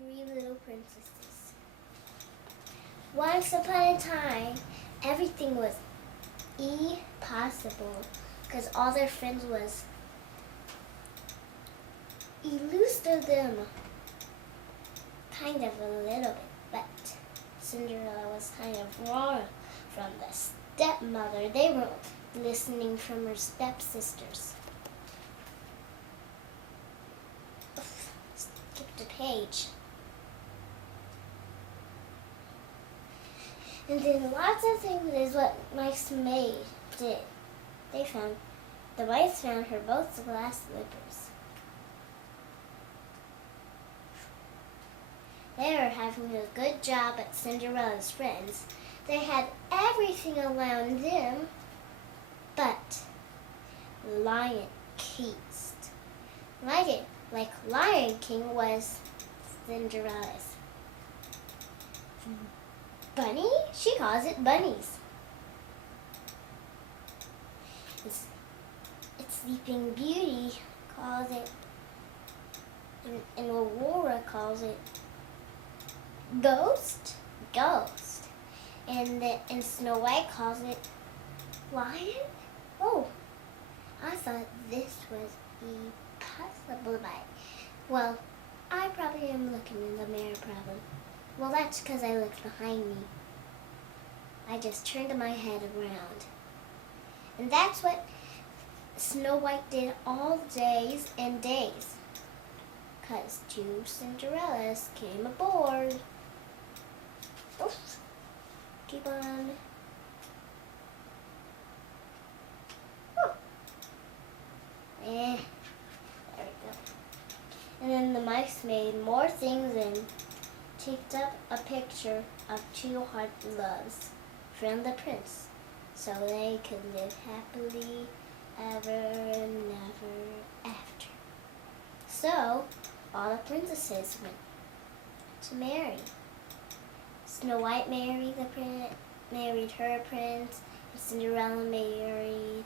Three little princesses. Once upon a time, everything was impossible because all their friends was elusive them kind of a little bit, but Cinderella was kind of wrong from the stepmother. They weren't listening from her stepsisters. Skipped a page. And then lots of things is what mice maid did. The mice found her both glass slippers. They were having a good job at Cinderella's friends. They had everything around them, but Lion Kissed. Like Lion King was Cinderella's bunny? She calls it bunnies. It's Sleeping Beauty calls it, and Aurora calls it ghost, and Snow White calls it lion. Oh, I thought this was impossible. Well, I probably am looking in the mirror, probably. Well, that's because I looked behind me. I just turned my head around. And that's what Snow White did all days and days. Because two Cinderellas came aboard. Oops. Keep on. Oh. There we go. And then the mice made more things and taped up a picture of two hard loves from the prince, so they could live happily ever and ever after. So all the princesses went to marry. Snow White married her prince, and Cinderella married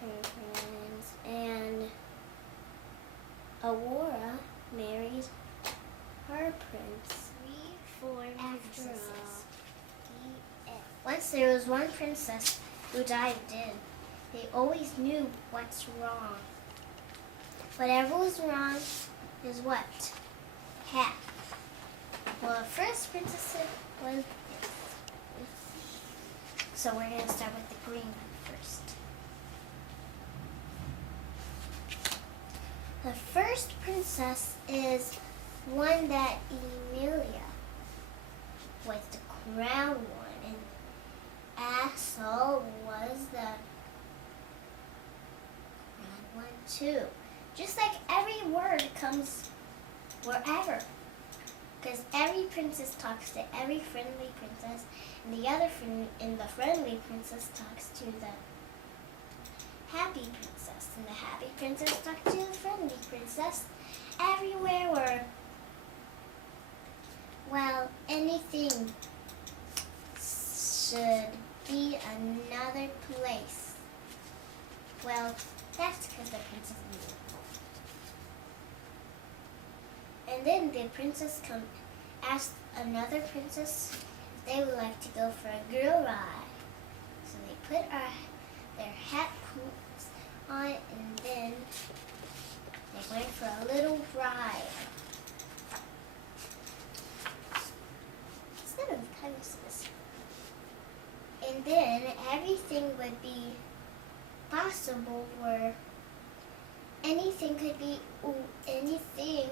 her prince, and Aurora married her prince. After all. Once there was one princess who died dead. They always knew what's wrong. Whatever was wrong is what happened. Well, the first princess was this. So we're going to start with the green one first. The first princess is one that Emilia was the crown one, and Asshole was the crown one too. Just like every word comes wherever. Because every princess talks to every friendly princess, and the friendly princess talks to the happy princess, and the happy princess talks to the friendly princess. Everywhere where, well, anything should be another place. Well, that's because the princess knew. And then the princess asked another princess if they would like to go for a girl ride. So they put their hat boots on, and then they went for a little ride. Instead of Pegasus. And then everything would be possible where anything could be anything.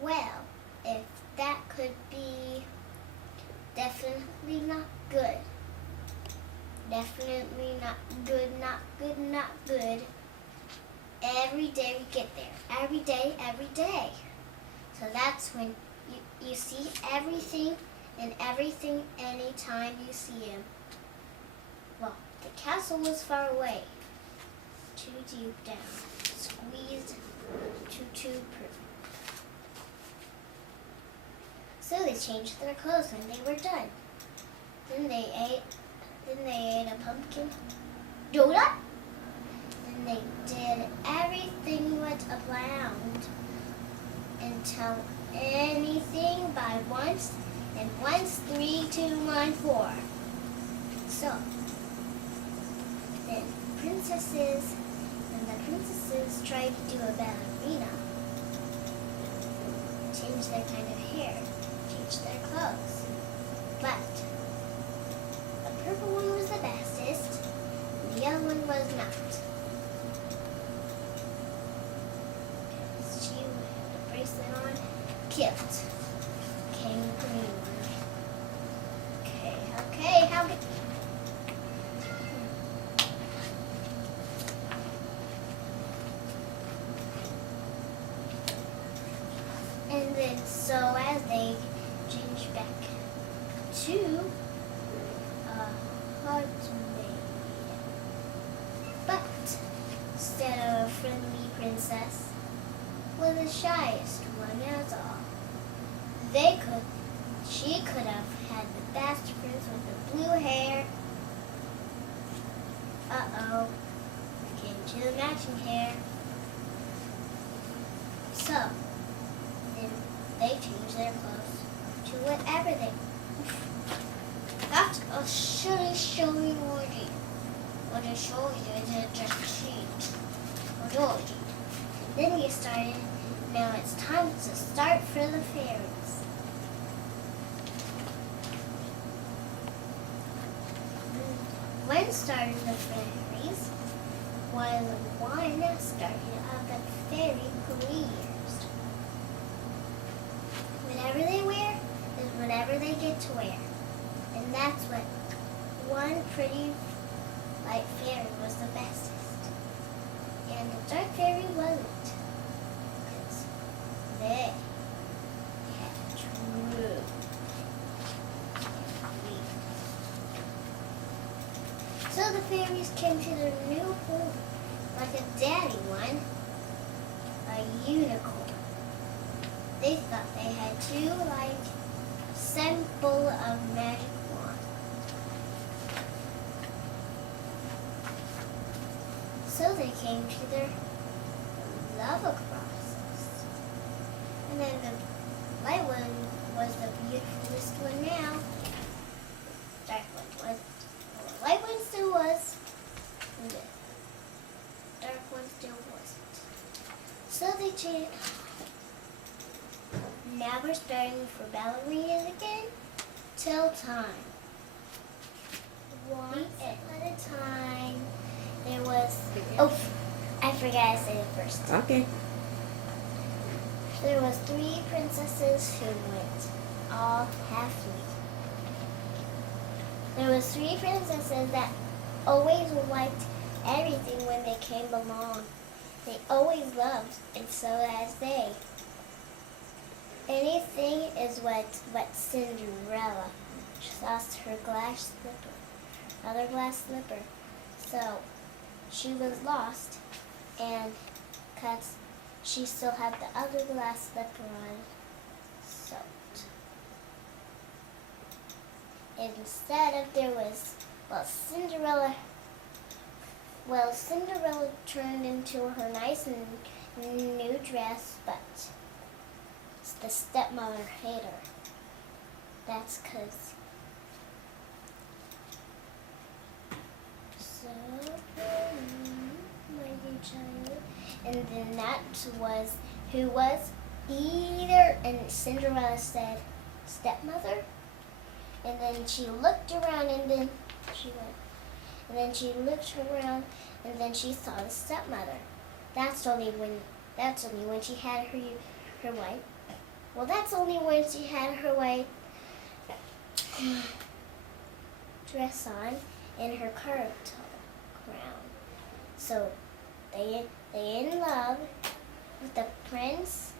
Well, if that could be definitely not good. Definitely not good, not good, not good. Every day we get there. Every day, every day. So that's when you see everything and everything anytime you see him. Well, the castle was far away. Too deep down. Squeezed too perfect. So they changed their clothes when they were done. Then they ate a pumpkin donut. Then they did everything went around and tell anything by once, and once, 3, 2, 1, 4. So, then the princesses tried to do a ballerina, change their kind of hair, change their clothes. But the purple one was the bestest, the yellow one was not. She had a bracelet on, kilt. Came the green one. Okay, how good. And then, so as they changed back to a heart maid, but instead of a friendly princess, was the shyest one as all. She could have had the best prince with the blue hair. Came to the matching hair. So, then they changed their clothes to whatever they. That's a silly orgy. What I show you is a just cheat. Orgy. Then we started. Now it's time to start for the fairies. When started the fairies was one that started of the fairy careers. Whatever they wear is whatever they get to wear. And that's what one pretty light fairy was the bestest. And the dark fairy wasn't. Because they had true. So the fairies came to their new home, like a daddy one, a unicorn. They thought they had two, like, simple of magic wands. So they came to their love crosses. And then the light one was the beautifulest one now. The dark one wasn't. The light one still was. And the dark one still wasn't. So they changed. Now we're starting for ballerinas again. Till time. One at a time. There was. Oh, I forgot to say it first. Okay. There was 3 princesses who went all halfway. There was 3 princesses that always liked everything when they came along. They always loved, and so as they. Anything is what Cinderella. She lost her glass slipper, other glass slipper. So she was lost, and because she still had the other glass slipper on, soaked. Instead of there was, Cinderella turned into her nice new dress, but the stepmother hated her. That's because. So, my dear child. And then that was who was either, and Cinderella said, stepmother. And then she looked around, and then she went. And then she looked around, and then she saw the stepmother. That's only when she had her white. Well, that's only when she had her white dress on and her curved crown. So they in love with the prince,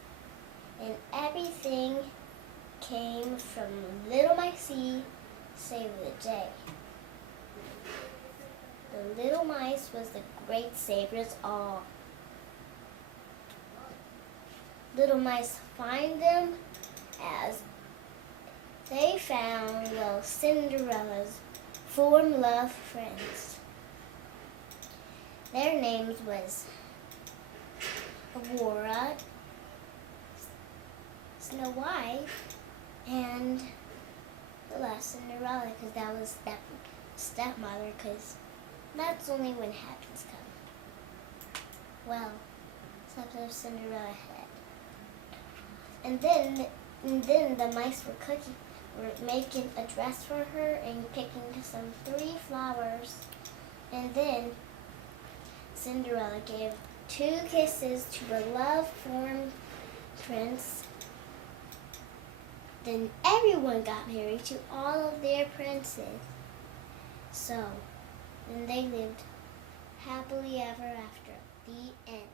and everything came from Little Mice save the day. The little mice was the great saviors all. Little mice find them as they found Cinderella's form love friends. Their names was Aurora, Snow White and the last Cinderella, because that was stepmother, because that's only when happens come. Well, except of Cinderella head. And then the mice were making a dress for her and picking some 3 flowers. And then Cinderella gave 2 kisses to the love-formed prince. Then everyone got married to all of their princes. So, then they lived happily ever after. The end.